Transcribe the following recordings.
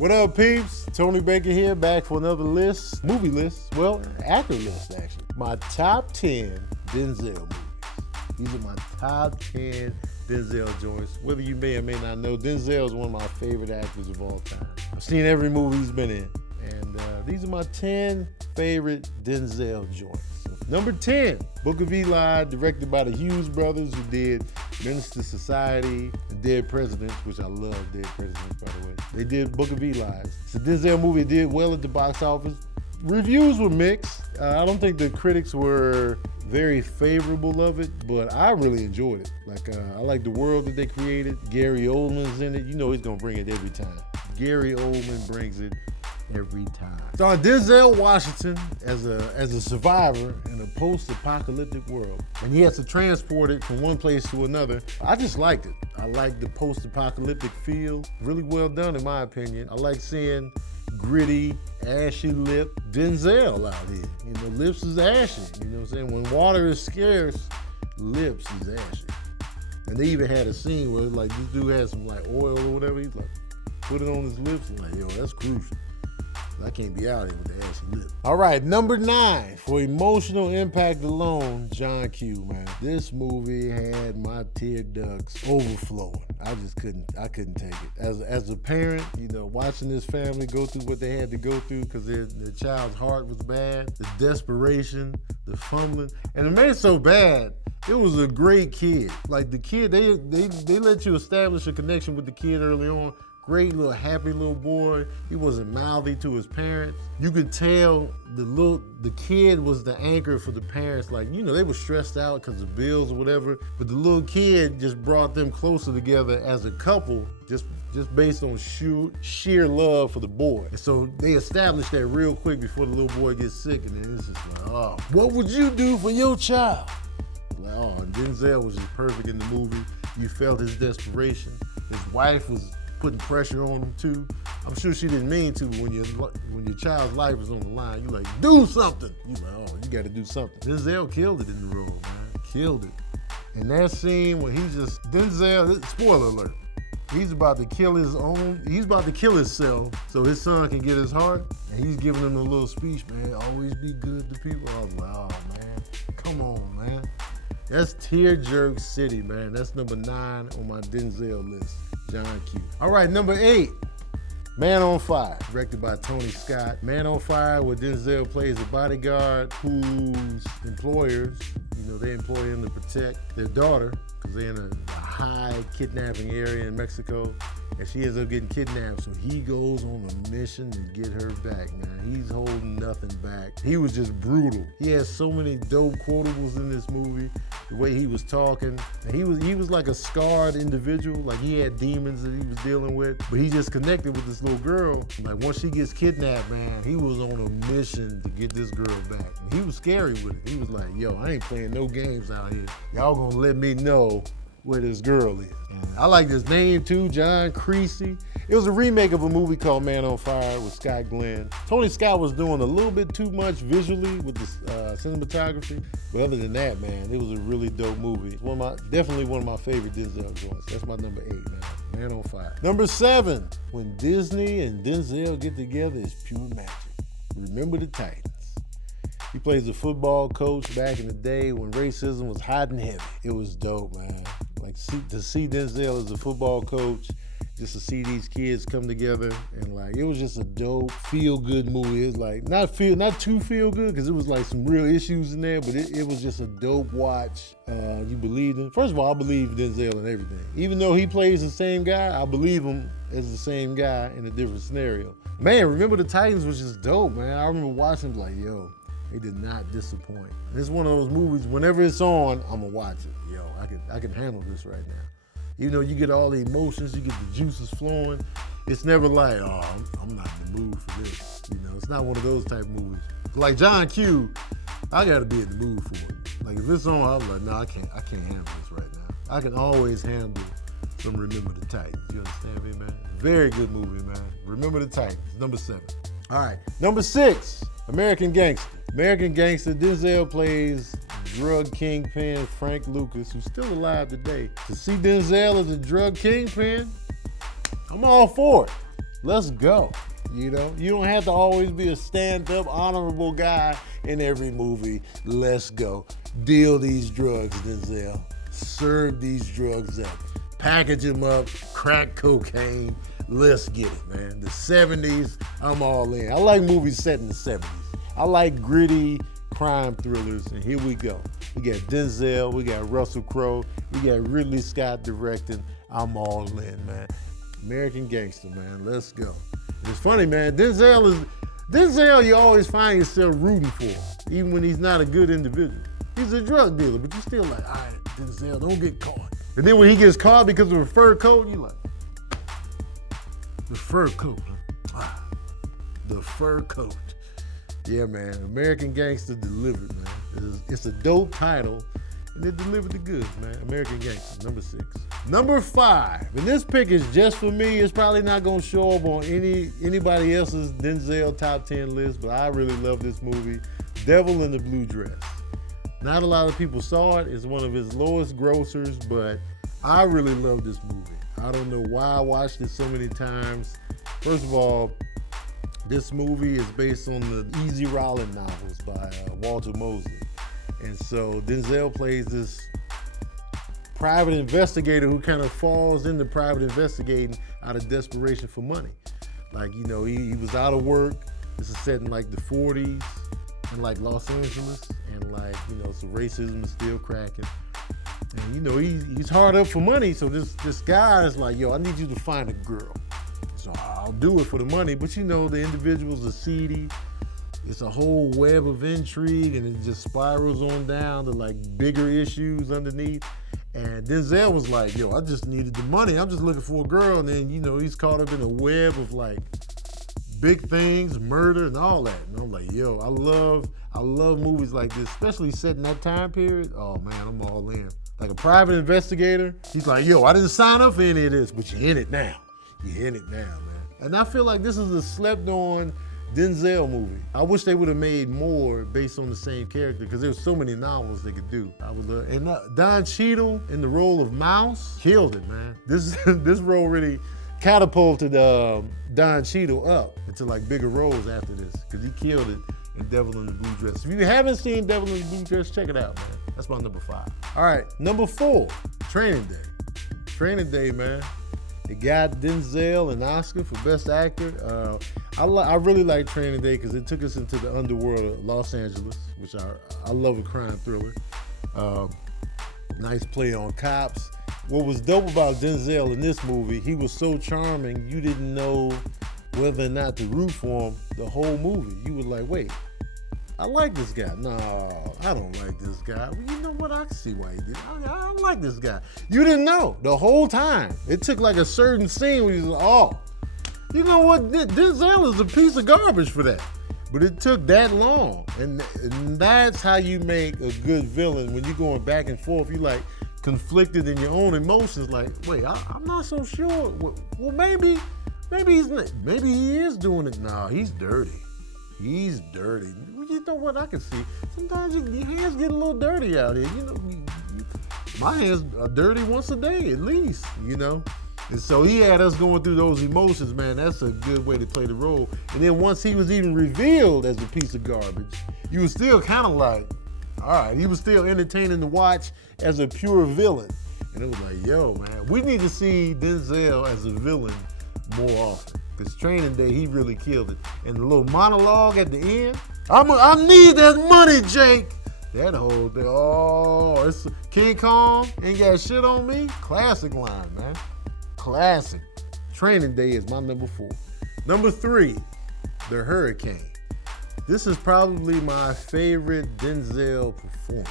What up, peeps? Tony Baker here, back for another list, movie list. Well, actor list, actually. My top 10 Denzel movies. These are my top 10 Denzel joints. Whether you may or may not know, Denzel is one of my favorite actors of all time. I've seen every movie he's been in. And these are my 10 favorite Denzel joints. Number 10, Book of Eli, directed by the Hughes brothers, who did Menace to Society and Dead Presidents, which I love Dead Presidents, by the way. They did Book of Eli. It's a Denzel movie. It did well at the box office. Reviews were mixed. I don't think the critics were very favorable of it, but I really enjoyed it. I like the world that they created. Gary Oldman's in it. You know he's gonna bring it every time. Gary Oldman brings it every time. Starring Denzel Washington as a survivor in a post-apocalyptic world. And he has to transport it from one place to another. I just liked it. I like the post-apocalyptic feel. Really well done in my opinion. I like seeing gritty, ashy lip Denzel out here. You know, lips is ashy. You know what I'm saying? When water is scarce, lips is ashy. And they even had a scene where like this dude had some like oil or whatever. He's like, put it on his lips and like, yo, that's crucial. I can't be out here with the ashy lip. All right, number 9, for emotional impact alone, John Q, man. This movie had my tear ducts overflowing. I couldn't take it. As a parent, you know, watching this family go through what they had to go through because their child's heart was bad, the desperation, the fumbling, and it made it so bad. It was a great kid. Like the kid, they let you establish a connection with the kid early on. Great little happy little boy. He wasn't mouthy to his parents. You could tell the kid was the anchor for the parents. Like, you know, they were stressed out because of bills or whatever, but the little kid just brought them closer together as a couple, just based on sheer love for the boy. And so they established that real quick before the little boy gets sick, and then it's just like, oh, what would you do for your child? Like, oh, and Denzel was just perfect in the movie. You felt his desperation. His wife was putting pressure on him too. I'm sure she didn't mean to, but when your child's life is on the line, you're like, do something. You're like, oh, you gotta do something. Denzel killed it in the role, man. Killed it. And that scene when Denzel, spoiler alert, he's about to kill himself so his son can get his heart, and he's giving him a little speech, man, always be good to people. I was like, oh man, come on, man. That's tear-jerk city, man. That's number 9 on my Denzel list. John Q. All right, number 8, Man on Fire, directed by Tony Scott. Man on Fire, where Denzel plays a bodyguard whose employers, you know, they employ him to protect their daughter because they're in a high kidnapping area in Mexico, and she ends up getting kidnapped, so he goes on a mission to get her back, man. He's holding nothing back. He was just brutal. He has so many dope quotables in this movie, the way he was talking, and he was like a scarred individual, like he had demons that he was dealing with, but he just connected with this little girl. Like once she gets kidnapped, man, he was on a mission to get this girl back. And he was scary with it. He was like, yo, I ain't playing no games out here. Y'all gonna let me know where this girl is. And I like this name too, John Creasy. It was a remake of a movie called Man on Fire with Scott Glenn. Tony Scott was doing a little bit too much visually with the cinematography, but other than that, man, it was a really dope movie. Definitely one of my favorite Denzel joints. That's my number 8, man. Man on Fire. Number 7, when Disney and Denzel get together, it's pure magic. Remember the Titans. He plays a football coach back in the day when racism was hot and heavy. It was dope, man. Like to see Denzel as a football coach, just to see these kids come together, and like it was just a dope, feel-good movie. It's like not too feel-good because it was like some real issues in there, but it was just a dope watch. You believed in. First of all, I believe Denzel in everything. Even though he plays the same guy, I believe him as the same guy in a different scenario. Man, Remember the Titans was just dope, man. I remember watching like, yo, they did not disappoint. It's one of those movies, whenever it's on, I'm gonna watch it. Yo, I can handle this right now. Even though you get all the emotions, you get the juices flowing, it's never like, oh, I'm not in the mood for this. You know, it's not one of those type movies. Like John Q, I gotta be in the mood for it. Like if it's on, I'm like, no, I can't handle this right now. I can always handle some Remember the Titans. You understand me, man? Very good movie, man. Remember the Titans, number 7. All right, number 6, American Gangster. American Gangster, Denzel plays drug kingpin Frank Lucas, who's still alive today. To see Denzel as a drug kingpin, I'm all for it. Let's go. You know, you don't have to always be a stand-up, honorable guy in every movie. Let's go. Deal these drugs, Denzel. Serve these drugs up. Package them up. Crack cocaine. Let's get it, man. The 70s, I'm all in. I like movies set in the 70s. I like gritty crime thrillers, and here we go. We got Denzel, we got Russell Crowe, we got Ridley Scott directing. I'm all in, man. American Gangster, man. Let's go. It's funny, man. Denzel, you always find yourself rooting for him, even when he's not a good individual. He's a drug dealer, but you're still like, all right, Denzel, don't get caught. And then when he gets caught because of a fur coat, you're like, the fur coat, huh? The fur coat. Yeah, man. American Gangster delivered, man. It's a dope title, and it delivered the goods, man. American Gangster, number 6. Number 5, and this pick is just for me. It's probably not gonna show up on anybody else's Denzel top 10 list, but I really love this movie, Devil in the Blue Dress. Not a lot of people saw it. It's one of his lowest grossers, but I really love this movie. I don't know why I watched it so many times. First of all, this movie is based on the Easy Rawlins novels by Walter Mosley. And so Denzel plays this private investigator who kind of falls into private investigating out of desperation for money. Like, you know, he was out of work. This is set in like the 40s in like Los Angeles. And like, you know, so racism is still cracking. And you know, he's hard up for money. So this guy is like, yo, I need you to find a girl. So I'll do it for the money. But you know, the individuals are seedy. It's a whole web of intrigue, and it just spirals on down to like bigger issues underneath. And Denzel was like, yo, I just needed the money. I'm just looking for a girl. And then, you know, he's caught up in a web of like big things, murder and all that. And I'm like, yo, I love movies like this, especially set in that time period. Oh man, I'm all in. Like a private investigator, he's like, yo, I didn't sign up for any of this, but you're in it now. You're in it now, man. And I feel like this is a slept on Denzel movie. I wish they would have made more based on the same character, because there's so many novels they could do. I would love, and Don Cheadle in the role of Mouse killed it, man. This role really catapulted Don Cheadle up into like bigger roles after this, because he killed it in Devil in the Blue Dress. If you haven't seen Devil in the Blue Dress, check it out, man. That's my number 5. All right, number 4, Training Day. Training Day, man. It got Denzel an Oscar for Best Actor. I really like Training Day because it took us into the underworld of Los Angeles, which I love a crime thriller. Nice play on cops. What was dope about Denzel in this movie, he was so charming, you didn't know whether or not to root for him the whole movie. You were like, wait, I like this guy. No, I don't like this guy. Well, you know what? I can see why he did. I don't like this guy. You didn't know the whole time. It took like a certain scene where you was like, oh, you know what? Denzel is a piece of garbage for that. But it took that long. And that's how you make a good villain. When you're going back and forth, you like conflicted in your own emotions. Like, wait, I'm not so sure. Well, maybe he is doing it. Nah, he's dirty. He's dirty. You know what I can see? Sometimes your hands get a little dirty out here. You know, my hands are dirty once a day at least, you know? And so he had us going through those emotions, man. That's a good way to play the role. And then once he was even revealed as a piece of garbage, you was still kind of like, all right, he was still entertaining to watch as a pure villain. And it was like, yo, man, we need to see Denzel as a villain more often. Because Training Day, he really killed it. And the little monologue at the end, I need that money, Jake. That whole thing, oh, it's King Kong ain't got shit on me. Classic line, man. Classic. Training Day is my number 4. Number 3, The Hurricane. This is probably my favorite Denzel performance.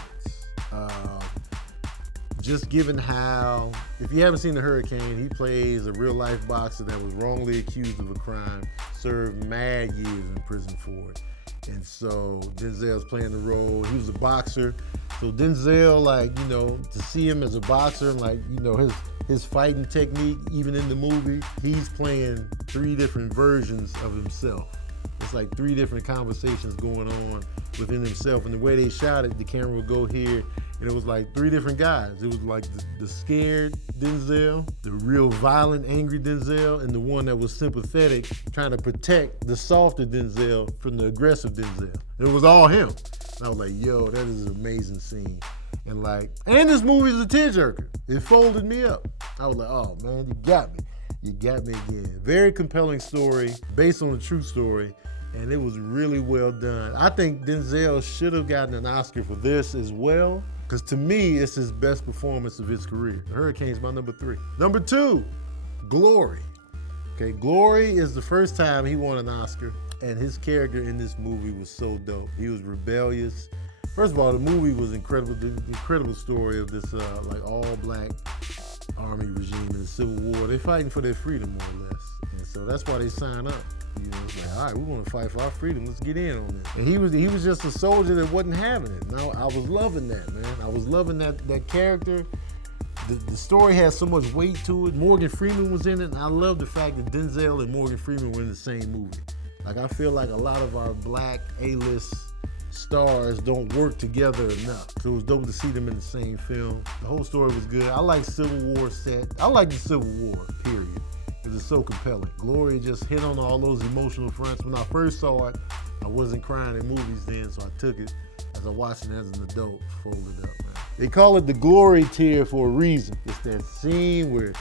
Just given how, if you haven't seen The Hurricane, he plays a real life boxer that was wrongly accused of a crime, served mad years in prison for it. And so Denzel's playing the role. He was a boxer. So Denzel, like, you know, to see him as a boxer and like, you know, his fighting technique, even in the movie, he's playing 3 different versions of himself. It's like 3 different conversations going on within himself. And the way they shot it, the camera would go here And it was like 3 different guys. It was like the scared Denzel, the real violent, angry Denzel, and the one that was sympathetic, trying to protect the softer Denzel from the aggressive Denzel. And it was all him. And I was like, yo, that is an amazing scene. And this movie is a tearjerker. It folded me up. I was like, oh man, you got me. You got me again. Very compelling story, based on a true story, and it was really well done. I think Denzel should have gotten an Oscar for this as well, because to me, it's his best performance of his career. The Hurricane's my number 3. Number 2, Glory. Okay, Glory is the first time he won an Oscar, and his character in this movie was so dope. He was rebellious. First of all, the movie was incredible. The incredible story of this like all-black army regime in the Civil War. They're fighting for their freedom, more or less. And so that's why they sign up. You know, it's like, all right, we want to fight for our freedom. Let's get in on this. And he was just a soldier that wasn't having it. Now, I was loving that, man. I was loving that character. The story has so much weight to it. Morgan Freeman was in it, and I love the fact that Denzel and Morgan Freeman were in the same movie. Like, I feel like a lot of our black A-list stars don't work together enough. So it was dope to see them in the same film. The whole story was good. I like Civil War set. I like the Civil War, period. Because it's so compelling. Glory just hit on all those emotional fronts. When I first saw it, I wasn't crying in movies then, so I took it as I watched it as an adult, folded up, man. They call it the Glory tear for a reason. It's that scene where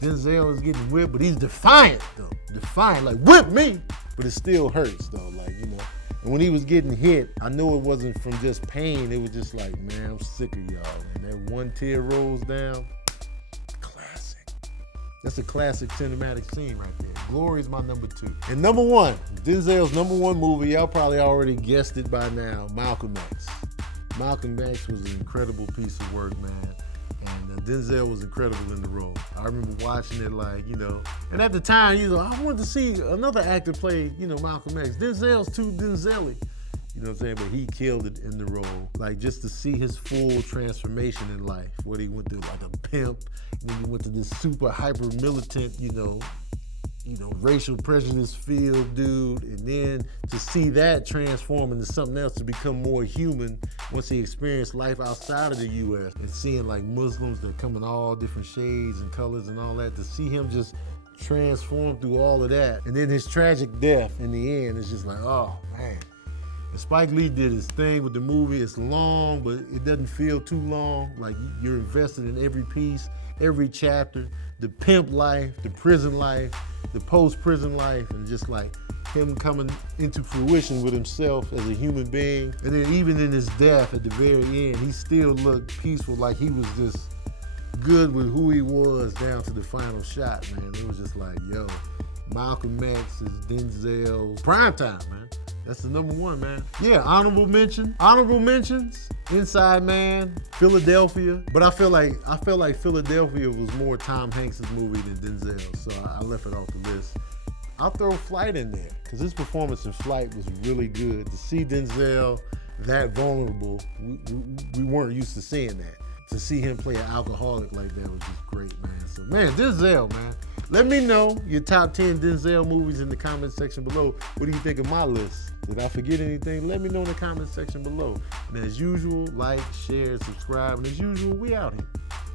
Denzel is getting whipped, but he's defiant, though. Defiant, like, whip me! But it still hurts, though, like, you know. And when he was getting hit, I knew it wasn't from just pain. It was just like, man, I'm sick of y'all. And that one tear rolls down. Classic. That's a classic cinematic scene right there. Glory is my number 2. And number 1, Denzel's number 1 movie, y'all probably already guessed it by now, Malcolm X. Malcolm X was an incredible piece of work, man. And Denzel was incredible in the role. I remember watching it like, you know, and at the time, you know, I wanted to see another actor play, you know, Malcolm X. Denzel's too Denzel-y, you know what I'm saying? But he killed it in the role. Like, just to see his full transformation in life, what he went through like a pimp, and then he went to this super hyper militant, you know, racial prejudice field dude, and then to see that transform into something else, to become more human once he experienced life outside of the U.S. and seeing like Muslims that come in all different shades and colors and all that, to see him just transform through all of that. And then his tragic death in the end is just like, oh man. And Spike Lee did his thing with the movie. It's long, but it doesn't feel too long. Like, you're invested in every piece, every chapter, the pimp life, the prison life, the post-prison life, and just like him coming into fruition with himself as a human being. And then even in his death at the very end, he still looked peaceful, like he was just good with who he was down to the final shot, man. It was just like, yo, Malcolm X is Denzel's prime time, man. That's the number 1, man. Yeah, honorable mentions, Inside Man, Philadelphia. But I feel like Philadelphia was more Tom Hanks' movie than Denzel, so I left it off the list. I'll throw Flight in there, because his performance in Flight was really good. To see Denzel that vulnerable, we weren't used to seeing that. To see him play an alcoholic like that was just great, man. So, man, Denzel, man. Let me know your top 10 Denzel movies in the comment section below. What do you think of my list? Did I forget anything? Let me know in the comment section below. And as usual, like, share, subscribe. And as usual, we out here.